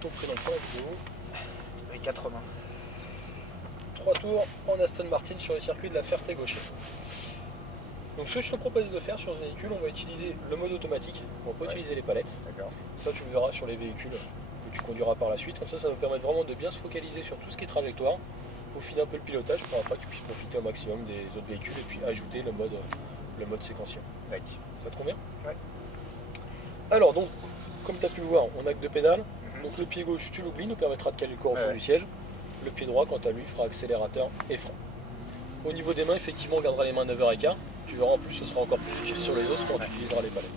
ton prénom pour la vidéo. Avec 80. 3 tours en Aston Martin sur le circuit de la Ferté-Gaucher. Donc ce que je te propose de faire sur ce véhicule, on va utiliser le mode automatique. On peut utiliser les palettes. D'accord. Ça tu le verras sur les véhicules que tu conduiras par la suite. Comme ça, ça va nous permettre vraiment de bien se focaliser sur tout ce qui est trajectoire, peaufiner un peu le pilotage pour après que tu puisses profiter au maximum des autres véhicules et puis ajouter le mode séquentiel. D'accord. Ça te convient? Ouais. Alors donc, comme tu as pu le voir, on n'a que 2 pédales. Donc le pied gauche, tu l'oublies, nous permettra de caler le corps au fond du siège. Le pied droit, quant à lui, fera accélérateur et frein. Au niveau des mains, effectivement, on gardera les mains 9h15. Tu verras en plus, ce sera encore plus utile sur les autres quand tu utiliseras les palettes.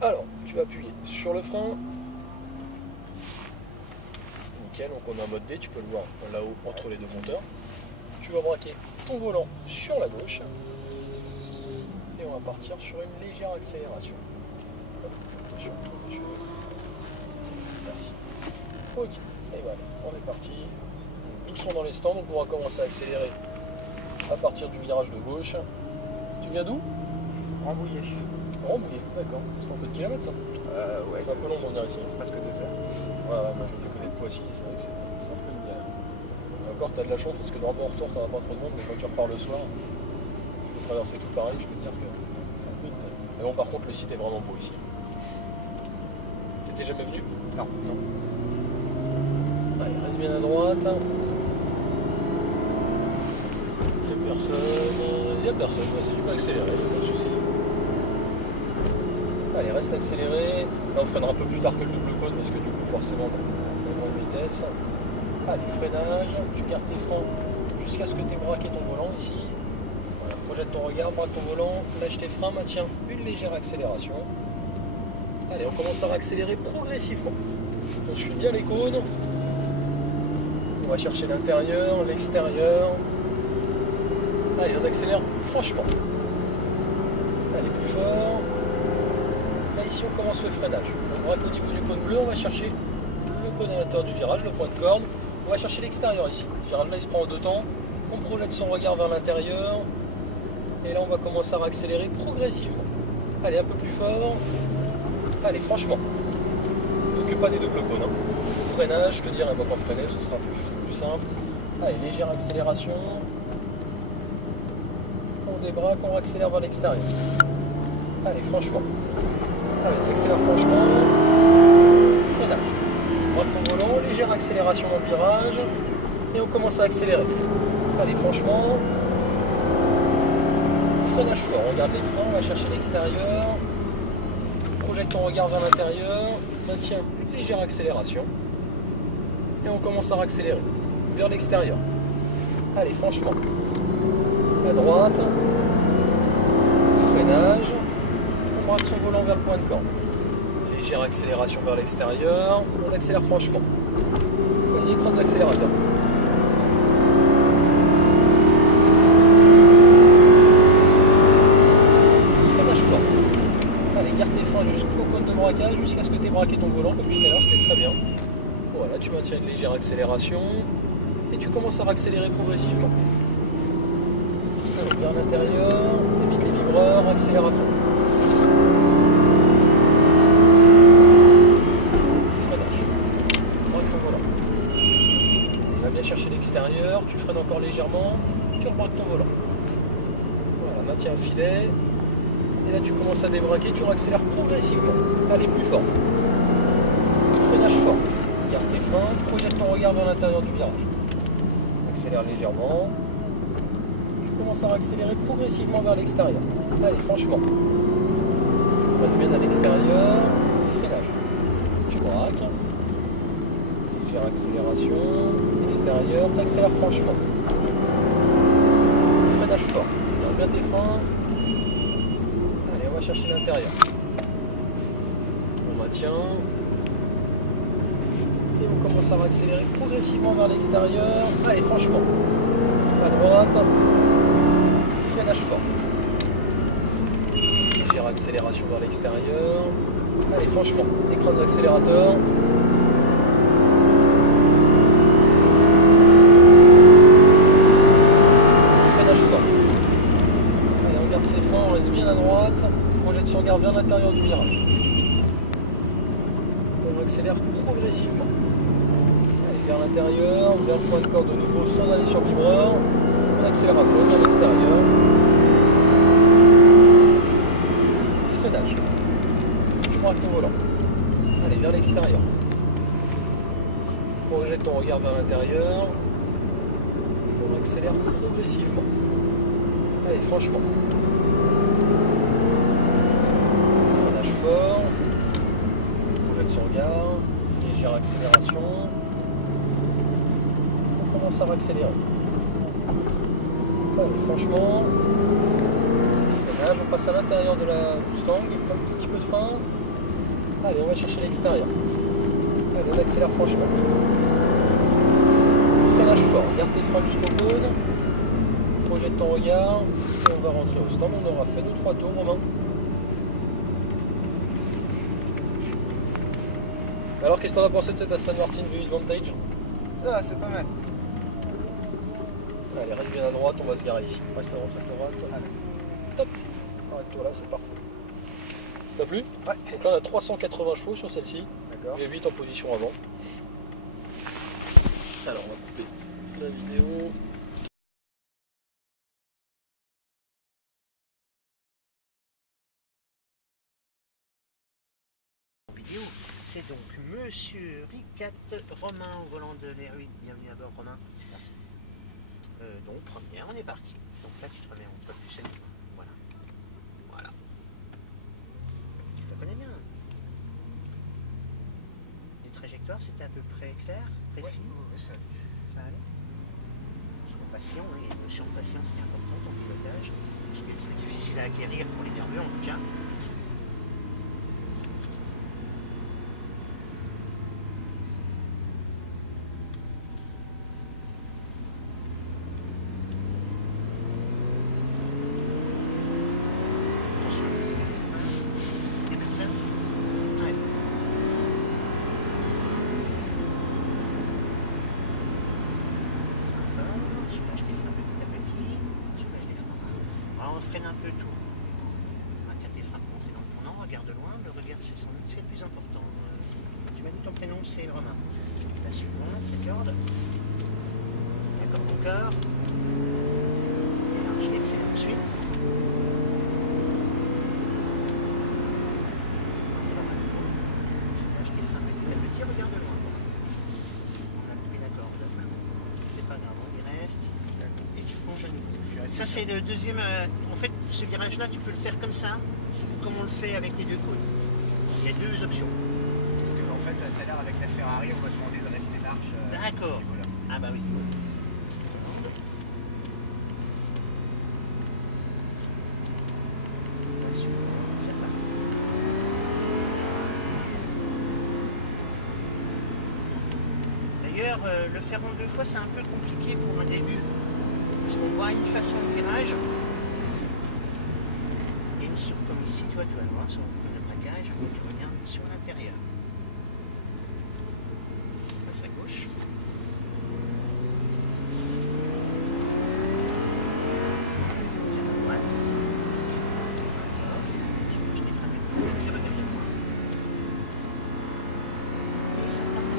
Alors, tu vas appuyer sur le frein. Nickel, donc on a un mode D, tu peux le voir là-haut entre les deux compteurs. Tu vas braquer ton volant sur la gauche. Et on va partir sur une légère accélération. Hop, attention, merci. Ok, et voilà, on est parti. Doucement dans les stands, donc on va commencer à accélérer à partir du virage de gauche. Tu viens d'où? Rambouillet. Rambouillet, d'accord. C'est un peu de kilomètres ça. Ouais. C'est un peu long pour venir ici. Presque 2 heures. Ouais, moi je viens du côté de Poissy, c'est vrai que c'est un peu une galère. Et encore, t'as de la chance parce que normalement en retour, t'auras pas trop de monde, mais quand tu repars le soir, il faut traverser tout pareil, je peux te dire que c'est un peu une taille. Mais bon, par contre, le site est vraiment beau ici. T'étais jamais venu? Non. Allez, reste bien à droite. Il n'y a personne, vas-y, tu peux accélérer, pas de soucis. Allez, reste accéléré. Là, on freinera un peu plus tard que le double cône parce que du coup, forcément, on a moins de vitesse. Allez, freinage, tu gardes tes freins jusqu'à ce que tu aies braqué ton volant ici. Voilà, projette ton regard, braque ton volant, lâche tes freins, maintiens une légère accélération. Allez, on commence à accélérer progressivement. On suit bien les cônes. On va chercher l'intérieur, l'extérieur. Allez, on accélère franchement. Allez, plus fort. Là, ici, on commence le freinage. On braque au niveau du cône bleu, on va chercher le cône à l'intérieur du virage, le point de corde. On va chercher l'extérieur ici. Ce virage-là, il se prend en 2 temps. On projette son regard vers l'intérieur. Et là, on va commencer à accélérer progressivement. Allez, un peu plus fort. Allez, franchement. T'occupe pas des doubles cônes. Hein. Freinage, je te dirai, moi, quand freiner, ce sera plus simple. Allez, légère accélération. On débraque, on accélère vers l'extérieur. Allez, franchement. Allez, accélère franchement. Freinage. Braque ton volant, légère accélération dans le virage. Et on commence à accélérer. Allez, franchement. Freinage fort. On regarde les freins, on va chercher l'extérieur. Projette ton regard vers l'intérieur. Maintient une légère accélération. Et on commence à accélérer vers l'extérieur. Allez, franchement. À droite, freinage, on braque son volant vers le point de corde. Légère accélération vers l'extérieur, on accélère franchement. Vas-y, écrase l'accélérateur. Freinage fort. Allez, garde tes freins jusqu'au cône de braquage, jusqu'à ce que tu aies braqué ton volant, comme tout à l'heure, c'était très bien. Voilà, tu maintiens une légère accélération et tu commences à accélérer progressivement. Vers l'intérieur, évite les vibreurs, accélère à fond. Freinage. Braque ton volant. On va bien chercher l'extérieur, tu freines encore légèrement, tu rebraques ton volant. Voilà, maintiens un filet. Et là tu commences à débraquer, tu accélères progressivement. Allez, plus fort. Freinage fort. Garde tes freins, projette ton regard vers l'intérieur du virage. Accélère légèrement. Commence à accélérer progressivement vers l'extérieur. Allez, franchement. Reste bien à l'extérieur. Freinage. Tu braques. Légère accélération. Extérieur. Tu accélères franchement. Freinage fort. Garde bien tes freins. Allez, on va chercher l'intérieur. On maintient. Et on commence à accélérer progressivement vers l'extérieur. Allez, franchement. À droite. Freinage fort. Légère accélération vers l'extérieur. Allez, franchement, écrase l'accélérateur. Freinage fort. Allez, on garde ses freins, on reste bien à droite. On projette son regard vers l'intérieur du virage. on accélère progressivement. Allez, vers l'intérieur, vers le point de corde de nouveau sans aller sur le vibreur. On accélère à fond vers l'extérieur. Freinage. Tu braques ton volant. Allez, vers l'extérieur. Projette ton regard vers l'intérieur. On accélère progressivement. Allez, franchement. Freinage fort. Projette son regard. Légère accélération. On commence à accélérer. Allez, franchement. Freinage, on passe à l'intérieur de la Mustang. Un tout petit peu de frein. Allez, on va chercher l'extérieur. Allez, on accélère franchement. Freinage fort, garde tes freins jusqu'au cône. Projette ton regard. Et on va rentrer au stand. On aura fait 2-3 tours, Romain. Alors, qu'est-ce que t'en as pensé de cette Aston Martin V8 Vantage? Ah, c'est pas mal. Allez, reste bien à droite, on va se garer ici. Reste à droite, reste à droite. Allez. Top. Arrête-toi là, c'est parfait. Ça t'a plu? Ouais. Donc là, on a 380 chevaux sur celle-ci. D'accord. V8 en position avant. Alors, on va couper la vidéo. C'est donc Monsieur Ricat Romain au volant de l'R8. Bienvenue à bord, Romain. Merci. Donc, première, on est parti. Donc là, tu te remets entre plus et nous. Voilà. Voilà. Tu la connais bien. Les trajectoires, c'était à peu près clair, précis. Ouais, ça allait. Sois patient, hein. Il y a une notion de patience qui est importante en pilotage. Ce qui est plus difficile à acquérir pour les nerveux en tout cas. Freine un peu tout. Maintiens tes freins pour monter dans le tournant, regarde loin, le regard c'est sans doute le plus important. Tu m'as dit ton prénom c'est Romain. La suivante, la corde. La corde encore. Élargie, accélère ensuite. Enfin à nouveau. Soulage tes freins petit à petit, regarde loin. On a coupé la corde. C'est pas grave, on y reste. Et tu plonges à nouveau. Ça c'est le deuxième. En fait, ce virage-là, tu peux le faire comme ça, comme on le fait avec les deux cônes. Il y a deux options. Parce que en fait, tout à l'heure avec la Ferrari, on va demander de rester large. D'accord. Ah bah oui. C'est parti. D'ailleurs, le faire en deux fois, c'est un peu compliqué pour un début. Parce qu'on voit une façon de virage. Et une soupe comme ici, tu vas le voir sur le braquage, où tu reviens sur l'intérieur. On passe à gauche. À droite. Je t'ai frappé petit à petit, regarde moi. Et c'est parti.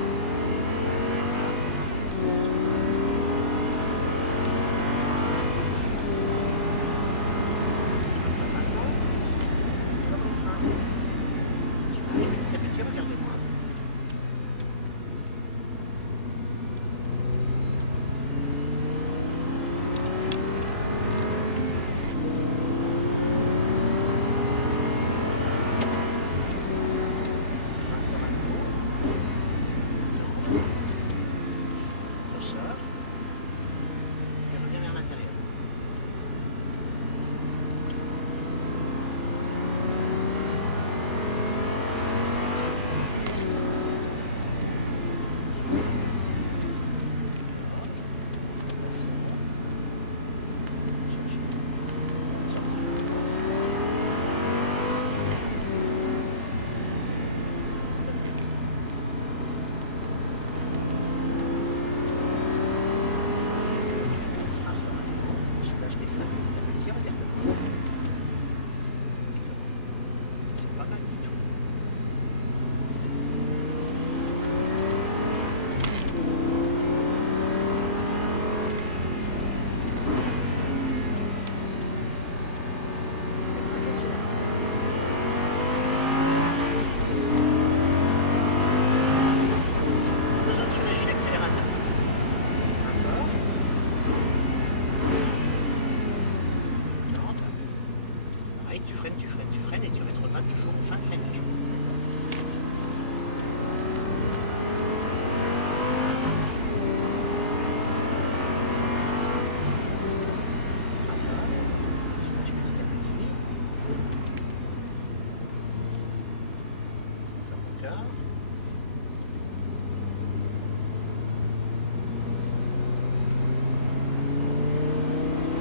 fin de freinage. Soulage petit à petit. Encore.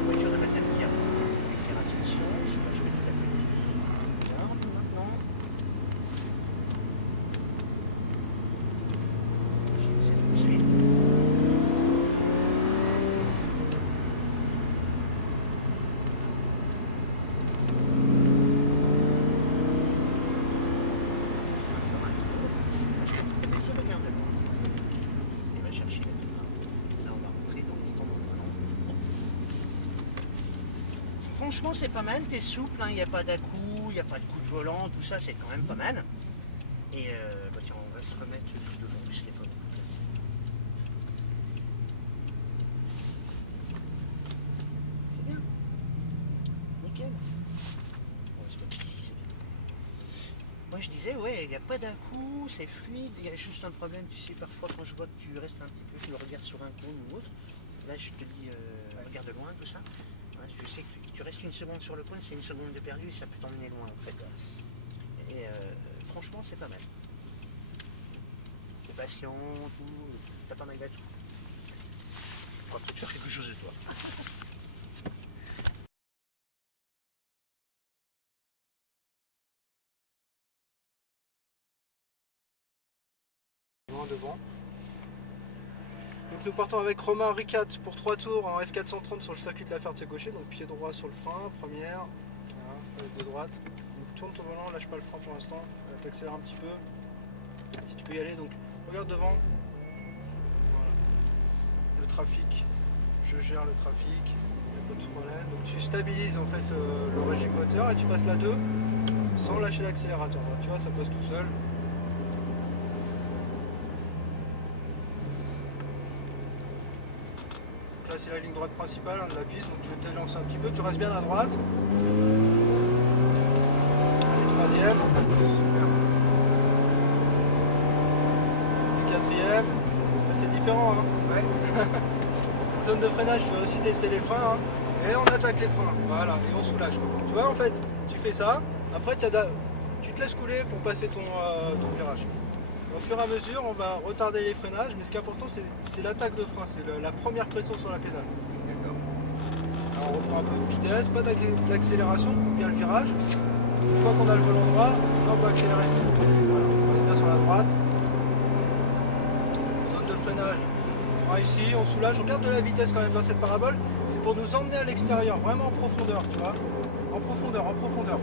Voiture de baptême qui a éclairage ascension, soulage petit à petit. Bien, maintenant. J'essaie tout de suite. Franchement, c'est pas mal, t'es souple, il n'y a pas d'à-coups, il n'y a pas de coup de volant, tout ça, c'est quand même pas mal. Et bah tiens, on va se remettre tout devant, puisqu'il n'y a pas beaucoup de place. C'est bien. Nickel. On va se mettre ici, c'est bien. Moi, je disais, ouais, il n'y a pas d'à-coups, c'est fluide, il y a juste un problème, tu sais, parfois quand je vois que tu restes un petit peu, tu le regardes sur un cône ou autre, là, je te dis, regarde de loin, tout ça. Je sais que tu restes une seconde sur le cône, c'est une seconde de perdu et ça peut t'emmener loin en fait. Et franchement, c'est pas mal. T'es patient, tout, t'as pas mal d'atouts. On va peut-être faire quelque chose de toi. Devant. Donc nous partons avec Romain Ricat pour 3 tours en F430 sur le circuit de la Ferté-Gaucher, donc pied droit sur le frein, première, voilà, de droite. Donc tourne ton volant, lâche pas le frein pour l'instant, t'accélères un petit peu, si tu peux y aller, donc regarde devant, voilà. Le trafic, je gère le trafic, il n'y a pas de problème, donc tu stabilises en fait le régime moteur et tu passes la 2 sans lâcher l'accélérateur, tu vois ça passe tout seul. Là c'est la ligne droite principale de la piste, donc tu veux te lancer un petit peu, tu restes bien à droite. Allez, troisième, super. Le quatrième, c'est différent, hein. Ouais. Zone de freinage, tu vas aussi tester les freins, hein. Et on attaque les freins, voilà, et on soulage. Tu vois en fait, tu fais ça, après tu te laisses couler pour passer ton virage. Au fur et à mesure, on va retarder les freinages, mais ce qui est important, c'est l'attaque de frein, c'est la première pression sur la pédale. Alors on reprend un peu de vitesse, pas d'accélération, on coupe bien le virage. Une fois qu'on a le volant droit, on peut accélérer. Voilà, on reste bien sur la droite. Zone de freinage, frein ici, on soulage, on garde de la vitesse quand même dans cette parabole. C'est pour nous emmener à l'extérieur, vraiment en profondeur, tu vois. En profondeur, en profondeur.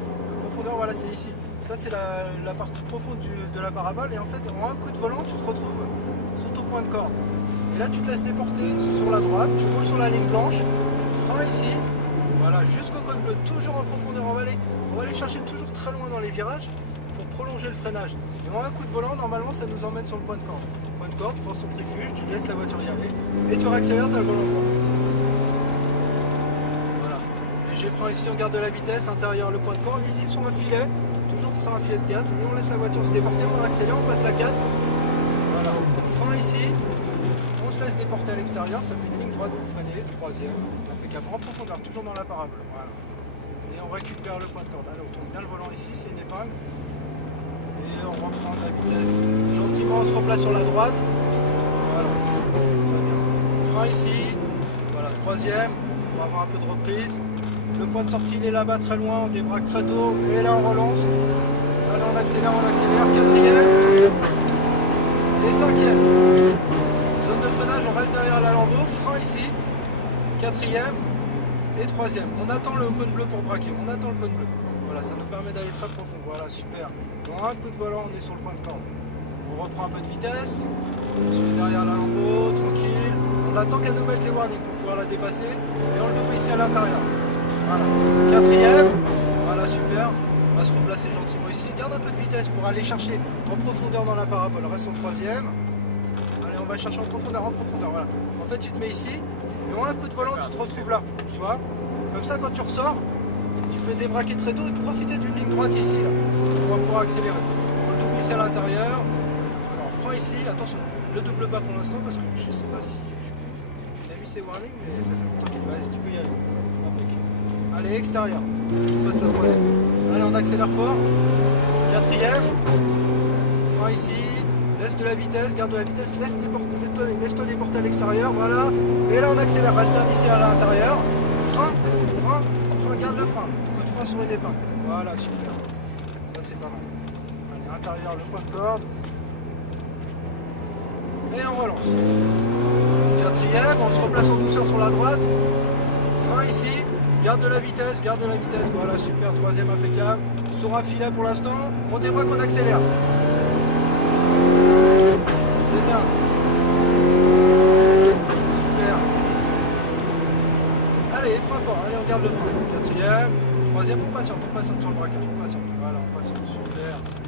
Voilà, c'est ici. Ça, c'est la partie profonde de la parabole. Et en fait, en un coup de volant, tu te retrouves sur ton point de corde. Et là, tu te laisses déporter sur la droite. Tu roules sur la ligne blanche. Frein ici. Voilà, jusqu'au cône bleu. Toujours en profondeur. On va aller chercher toujours très loin dans les virages pour prolonger le freinage. Et en un coup de volant, normalement, ça nous emmène sur le point de corde. Point de corde, force centrifuge. Tu laisses la voiture y aller. Et tu réaccélères, tu as le volant droit. Léger frein ici, on garde de la vitesse, intérieur le point de corde, ici sur un filet, toujours sur un filet de gaz, et on laisse la voiture se déporter, on accélère, on passe la 4, voilà, frein ici, on se laisse déporter à l'extérieur, ça fait une ligne droite pour freiner, troisième, impeccable, en profondeur, toujours dans la parabole, voilà, et on récupère le point de corde, allez on tourne bien le volant ici, c'est une épingle, et on reprend de la vitesse, gentiment on se replace sur la droite, voilà, très bien, frein ici, voilà, troisième, pour avoir un peu de reprise. Le point de sortie il est là-bas très loin, on débraque très tôt et là on relance. Allez on accélère, quatrième et cinquième. Zone de freinage, on reste derrière la lambeau, frein ici, quatrième et troisième. On attend le cône bleu pour braquer, on attend le cône bleu. Voilà, ça nous permet d'aller très profond, voilà super. Dans un coup de volant, on est sur le point de corde. On reprend un peu de vitesse, on se met derrière la lambeau, tranquille. On attend qu'elle nous mette les warnings pour pouvoir la dépasser et on le double ici à l'intérieur. Voilà, quatrième, voilà super, on va se replacer gentiment ici, garde un peu de vitesse pour aller chercher en profondeur dans la parabole, reste en troisième, allez on va chercher en profondeur, voilà. En fait tu te mets ici, et en un coup de volant tu te retrouves là, tu vois, comme ça quand tu ressors, tu peux débraquer très tôt et profiter d'une ligne droite ici, là. On va pouvoir pouvoir accélérer. On le double ici à l'intérieur. Alors frein ici, attention, le double pas pour l'instant parce que je sais pas si il a mis ses warnings, mais ça fait longtemps qu'il va. Vas-y, tu peux y aller. Allez, extérieur. On passe la troisième. Allez, on accélère fort. Quatrième. Frein ici. Laisse de la vitesse, garde de la vitesse, laisse-toi déporter à l'extérieur, voilà. Et là on accélère, reste bien ici à l'intérieur. Frein, garde le frein. Coup de frein sur une épingle. Voilà, super. Ça c'est pas mal. Allez, intérieur, le point de corde. Et on relance. Quatrième, on se replace en douceur sur la droite. Frein ici, garde de la vitesse, voilà, super. Troisième, impeccable. Sur un filet pour l'instant, on démarre qu'on accélère. C'est bien. Super. Allez, frein fort. Allez, on garde le frein. Quatrième. Troisième, on patiente sur le braquage. On patiente. Voilà, on patiente. Super.